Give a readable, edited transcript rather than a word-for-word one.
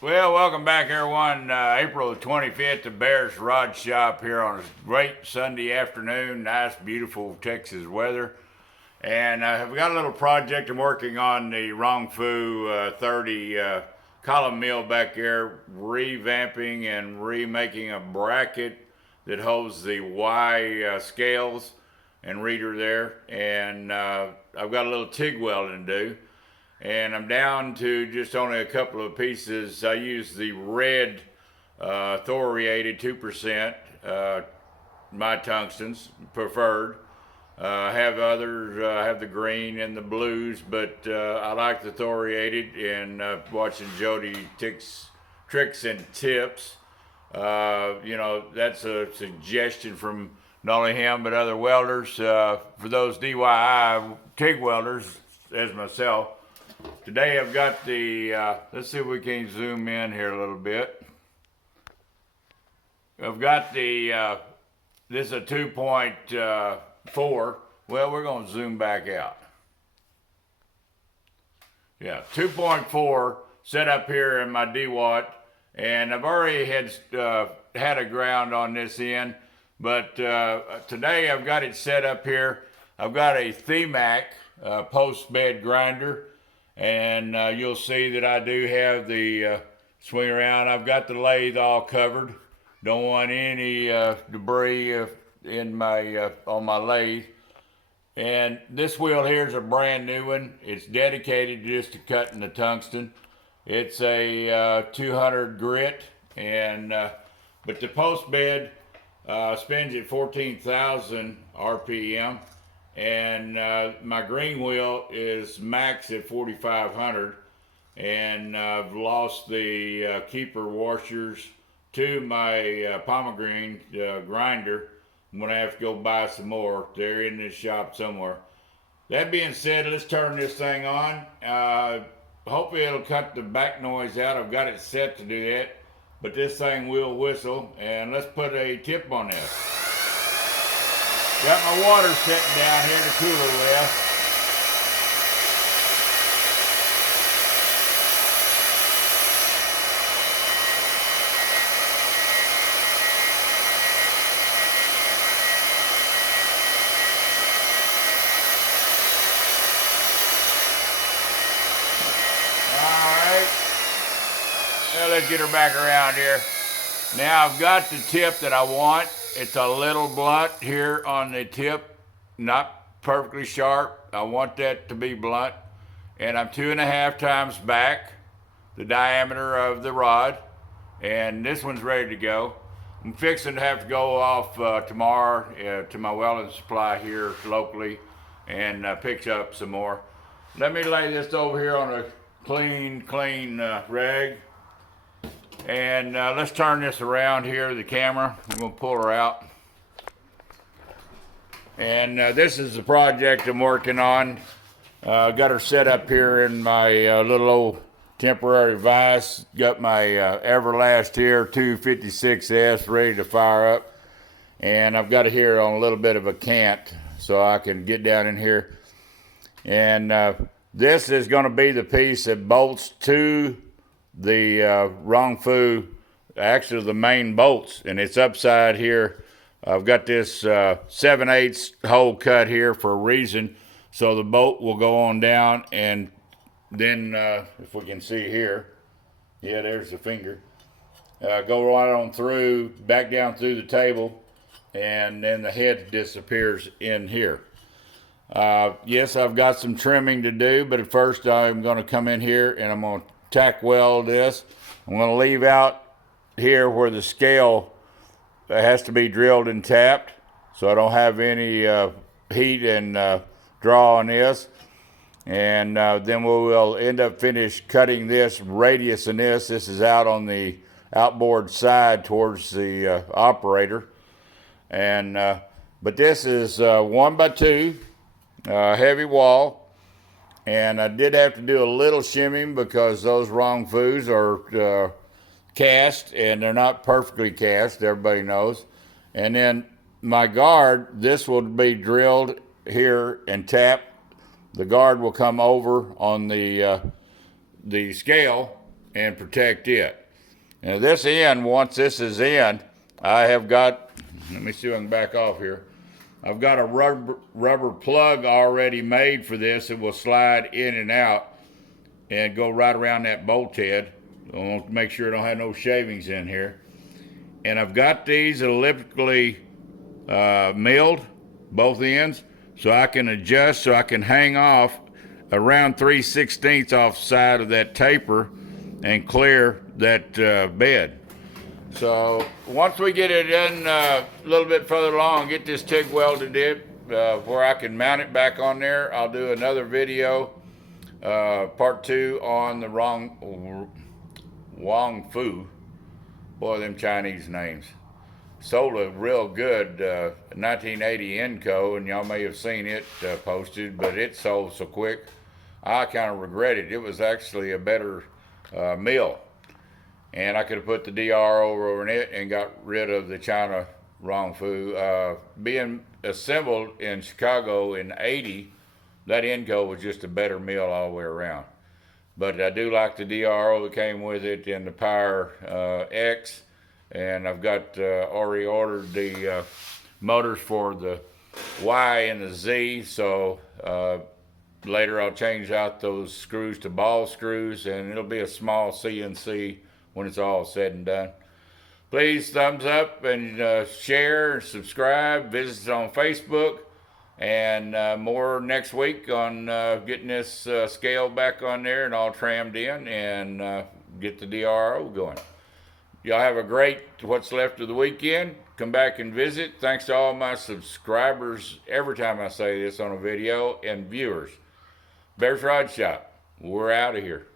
Well, welcome back, everyone. April the 25th, the Bears Rod Shop here on a great Sunday afternoon. Nice, beautiful Texas weather. And we got a little project I'm working on the Rong-Fu 30 column mill back there, revamping and remaking a bracket that holds the Y scales and reader there. And I've got a little TIG welding to do, and I'm down to just only a couple of pieces. I use the red thoriated 2%, my tungstens preferred. I have others, I have the green and the blues, but I like the thoriated. And watching Jody tricks and tips, that's a suggestion from not only him but other welders. For those DIY TIG welders, as myself, today I've got the, let's see if we can zoom in here a little bit. I've got the, this is a 2.4. Well, we're going to zoom back out. Yeah, 2.4 set up here in my DWAT, and I've already had a ground on this end, but today I've got it set up here. I've got a Themac post bed grinder, and you'll see that I do have the swing around. I've got the lathe all covered. Don't want any debris in my on my lathe. And this wheel here is a brand new one. It's dedicated just to cutting the tungsten. It's a 200 grit, and but the post bed spins at 14,000 RPM, and my green wheel is max at 4,500, and I've lost the keeper washers to my pomegranate grinder. I'm gonna have to go buy some more. They're in this shop somewhere. That being said, let's turn this thing on. Hopefully it'll cut the back noise out. I've got it set to do that, but this thing will whistle. And let's put a tip on this. Got my water sitting down here to cool it with. Well, let's get her back around here. Now I've got the tip that I want. It's a little blunt here on the tip, not perfectly sharp. I want that to be blunt. And I'm 2.5 times back the diameter of the rod. And this one's ready to go. I'm fixing to have to go off tomorrow to my welding supply here locally and pick up some more. Let me lay this over here on a clean rag. And let's turn this around here, the camera. I'm gonna pull her out. And this is the project I'm working on. Got her set up here in my little old temporary vise. Got my Everlast here, 256S, ready to fire up. And I've got it here on a little bit of a cant, so I can get down in here. And this is gonna be the piece that bolts to the Rong-Fu, actually the main bolts, and it's upside here. I've got this 7/8 hole cut here for a reason, so the bolt will go on down, and then if we can see here, yeah, there's the finger, go right on through, back down through the table, and then the head disappears in here. Yes, I've got some trimming to do, but at first I'm going to come in here and I'm going to tack weld this. I'm going to leave out here where the scale has to be drilled and tapped, so I don't have any heat and draw on this. And then we will end up cutting this radius in this. This is out on the outboard side towards the operator. And but this is 1x2 heavy wall. And I did have to do a little shimming because those Rong-Fus are cast, and they're not perfectly cast, everybody knows. And then my guard, this will be drilled here and tapped. The guard will come over on the scale, and protect it. Now this end, once this is in, I have got, let me see if I can back off here. I've got a rubber plug already made for this. It will slide in and out and go right around that bolt head. I want to make sure I don't have no shavings in here. And I've got these elliptically milled, both ends, so I can adjust, so I can hang off around 3/16 off the side of that taper and clear that bed. So once we get it in a little bit further along, get this TIG welded in where I can mount it back on there, I'll do another video, part 2 on the Rong-Fu. Boy, them Chinese names. Sold a real good 1980 Enco, and y'all may have seen it posted, but it sold so quick, I kind of regret it. It was actually a better mill. And I could have put the DR over in it and got rid of the China Rong-Fu. Being assembled in Chicago in '80, that Enco was just a better mill all the way around. But I do like the DRO that came with it and the Power X. And I've got already ordered the motors for the Y and the Z. So later I'll change out those screws to ball screws, and it'll be a small CNC when it's all said and done. Please thumbs up and share, subscribe, visit us on Facebook, and more next week on getting this scale back on there and all trammed in, and get the DRO going. Y'all have a great what's left of the weekend. Come back and visit. Thanks to all my subscribers every time I say this on a video, and viewers. Bear's Rod Shop, we're out of here.